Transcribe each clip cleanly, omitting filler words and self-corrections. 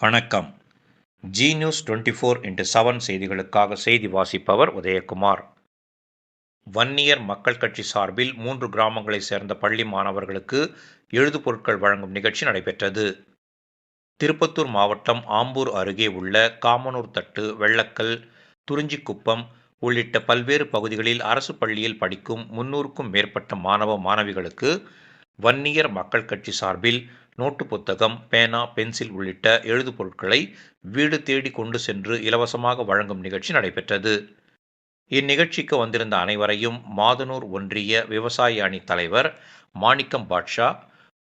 வணக்கம். G news 24x7 செய்திகளுக்காக செய்தி வாசிப்பவர் உதயகுமார். வன்னியர் மக்கள் கட்சி சார்பில் 3 கிராமங்களைச் சேர்ந்த பள்ளி மாணவர்களுக்கு எழுதுபொருட்கள் வழங்கும் நிகழ்ச்சி நடைபெற்றது. திருப்பத்தூர் மாவட்டம் ஆம்பூர் அருகே உள்ள காமனூர் தட்டு, வெள்ளக்கல், துறிஞ்சிக்குப்பம் உள்ளிட்ட பல்வேறு பகுதிகளில் அரசு பள்ளியில் படிக்கும் 300க்கும் மேற்பட்ட மாணவ, மாணவிகளுக்கு வன்னியர் மக்கள் கட்சி சார்பில் நோட்டு புத்தகம், பேனா, பென்சில் உள்ளிட்ட எழுதுபொருட்களை வீடு தேடி கொண்டு சென்று இலவசமாக வழங்கும் நிகழ்ச்சி நடைபெற்றது. இந்நிகழ்ச்சிக்கு வந்திருந்த அனைவரையும் மாதனூர் ஒன்றிய விவசாய அணி தலைவர் மாணிக்கம் பாட்ஷா,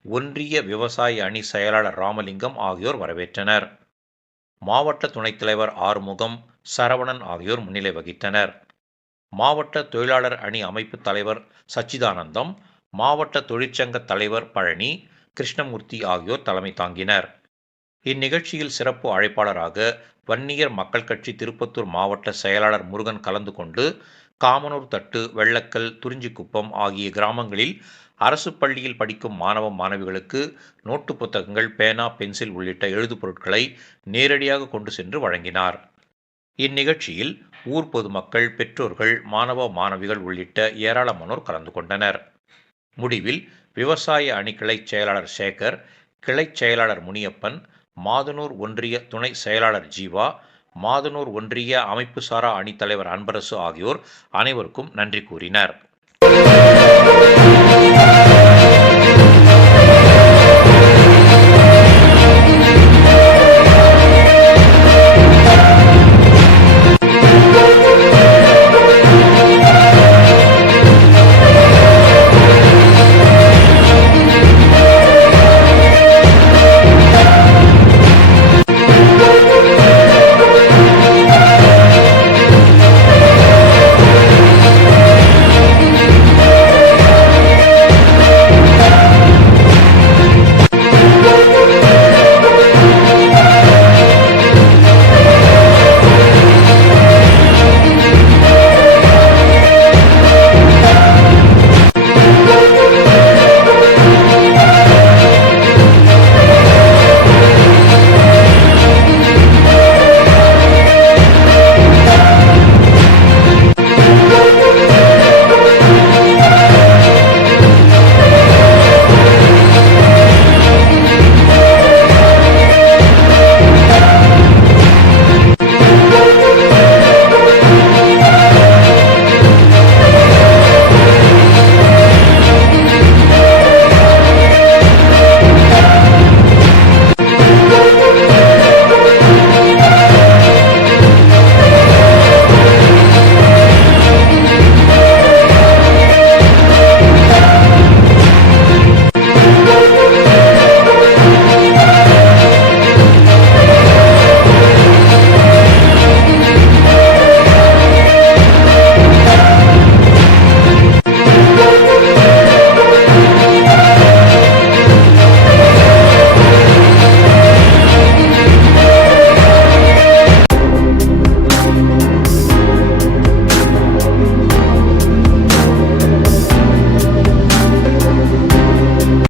ஒன்றிய விவசாய அணி செயலாளர் ராமலிங்கம் ஆகியோர் வரவேற்றனர். மாவட்ட துணைத் தலைவர் ஆறுமுகம், சரவணன் ஆகியோர் முன்னிலை வகித்தனர். மாவட்ட தொழிலாளர் அணி அமைப்பு தலைவர் சச்சிதானந்தம், மாவட்ட தொழிற்சங்க தலைவர் பழனி, கிருஷ்ணமூர்த்தி ஆகியோர் தலைமை தாங்கினர். இந்நிகழ்ச்சியில் சிறப்பு அழைப்பாளராக வன்னியர் மக்கள் கட்சி திருப்பத்தூர் மாவட்ட செயலாளர் முருகன் கலந்து கொண்டு காமனூர் தட்டு, வெள்ளக்கல், துறிஞ்சிக்குப்பம் ஆகிய கிராமங்களில் அரசு பள்ளியில் படிக்கும் மாணவ, மாணவிகளுக்கு நோட்டு புத்தகங்கள், பேனா, பென்சில் உள்ளிட்ட எழுதுபொருட்களை நேரடியாக கொண்டு சென்று வழங்கினார். இந்நிகழ்ச்சியில் ஊர் பொதுமக்கள், பெற்றோர்கள், மாணவ, மாணவிகள் உள்ளிட்ட ஏராளமானோர் கலந்து கொண்டனர். முடிவில் விவசாய அணி கிளைச் செயலாளர் சேகர், கிளைச் செயலாளர் முனியப்பன், மாதனூர் ஒன்றிய துணை செயலாளர் ஜீவா, மாதனூர் ஒன்றிய அமைப்பு சாரா அணித்தலைவர் அன்பரசு ஆகியோர் அனைவருக்கும் நன்றி கூறினர்.